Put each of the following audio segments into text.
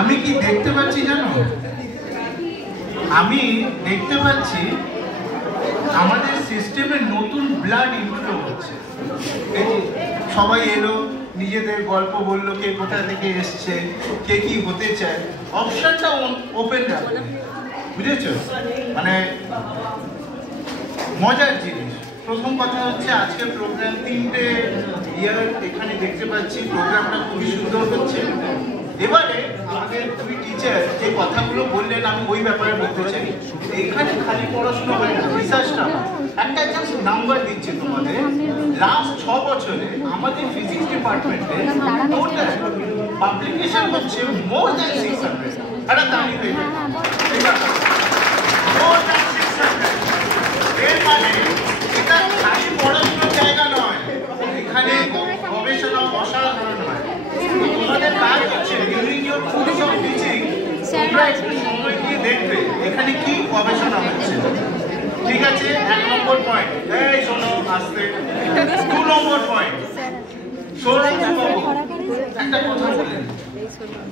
আমি কি দেখতে পাচ্ছি জানো, আমি দেখতে পাচ্ছি আমাদের সিস্টেমে নতুন ব্লাড ইনফ্লো হচ্ছে। সবাই এলো, নিজেদের গল্প বললো, কে কোথা থেকে এসছে, কে কি হতে চায়, অপশনটা ওপেন রাখবে, বুঝেছ? মানে মজার জিনিস। প্রথম কথা হচ্ছে আজকের প্রোগ্রাম 3টে ইয়ার এখানে দেখতে পাচ্ছি, প্রোগ্রামটা খুবই সুন্দর হচ্ছে। এবারে আমাদের দুই টিচার যে কথাগুলো বললেন আমি ওই ব্যাপারে বলতে চাই। এইখানে খালি পড়াশোনা হয় না, রিসার্চটা একটা জাস্ট নাম্বার দিচ্ছে তোমাদের। লাস্ট 6 বছরে আমাদের ফিজিক্স ডিপার্টমেন্টে টোটাল পাবলিকেশন হচ্ছে মোর দ্যান 600। একটা দাঁড়িয়ে দেবে মোর দ্যান 600। এর মানে এটা খালি পড়াশোনার জায়গা নয়, এখানে গবেষণা অসাধারণ হয়। তোমাদের কাজ হচ্ছে during your course of teaching তোমরা একটু সময় দিয়ে দেখবে এখানে কি গবেষণা হচ্ছে। ঠিক আছে, 1 নম্বর পয়েন্ট। এই শোনো আস্তে। 2 নম্বর পয়েন্ট, শোনো একটা কথা বলেন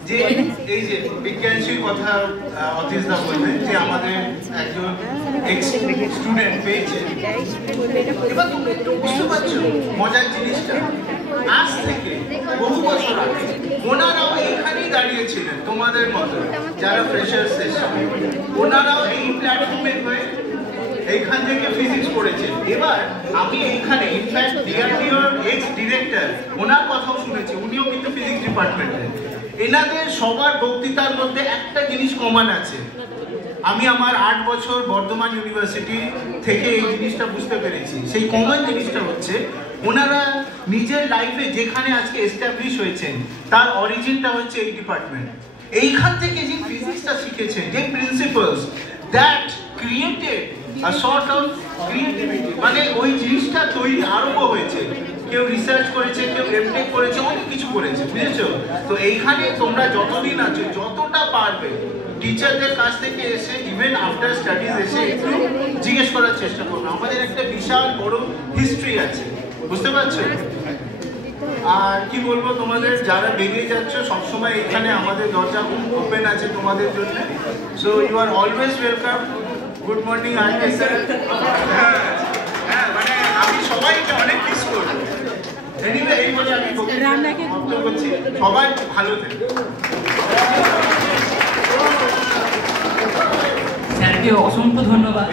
যে এই যে বিজ্ঞানশীল কথা অতীশদা বললেন যে আমাদের একজন এক্স স্টুডেন্ট পেয়েছে। এবার তুমি একটু বুঝতে পারছো মজার জিনিসটা, আজ থেকে বহু বছর আগে ওনারাও এখানেই দাঁড়িয়েছিলেন তোমাদের মতো যারা ফ্রেশার্স সেশন, ওনারাও এই প্ল্যাটফর্মে হয়ে এইখান থেকে ফিজিক্স পড়েছেন। এবার আমি এইখানে ইনফ্যাক্ট ডিআরডিওর এক্স ডিরেক্টর ওনার কথাও শুনেছি, উনিও কিন্তু ফিজিক্স ডিপার্টমেন্টে। এনাদের সবার বক্তৃতার মধ্যে একটা জিনিস কমন আছে, আমি আমার 8 বছর বর্ধমান ইউনিভার্সিটি থেকে এই জিনিসটা বুঝতে পেরেছি। সেই কমন জিনিসটা হচ্ছে ওনারা নিজের লাইফে যেখানে আজকে এস্টাবলিশ হয়েছেন তার অরিজিনটা হচ্ছে এই ডিপার্টমেন্ট। এইখান থেকে যে ফিজিক্সটা শিখেছেন, যে principles that created a sort of creativity, মানে ওই জিনিসটা তৈরি আরম্ভ হয়েছে। কেউ রিসার্চ করেছে, কেউ এমটেক করেছে, অনেক কিছু করেছে, বুঝেছো? তো এইখানে তোমরা যতদিন আছো যতটা পারবে টিচারদের কাছ থেকে এসে ইভেন আফটার স্টাডিজ এসে একটু জিজ্ঞেস করার চেষ্টা করবে। আমাদের একটা বিশাল বড় হিস্ট্রি আছে, বুঝতে পারছো? আর কি বলবো তোমাদের, যারা বেরিয়ে যাচ্ছ সবসময় এখানে আমাদের দরজা ওপেন আছে তোমাদের জন্য। So you are always welcome. Good morning আজকে স্যার। হ্যাঁ মানে আমি সবাইকে অনেক মিস করবো। এনিওয়ে এই বলে আমি বক্তব্য করছি, সবাই ভালো থেকো। স্যারকে অসংখ্য ধন্যবাদ।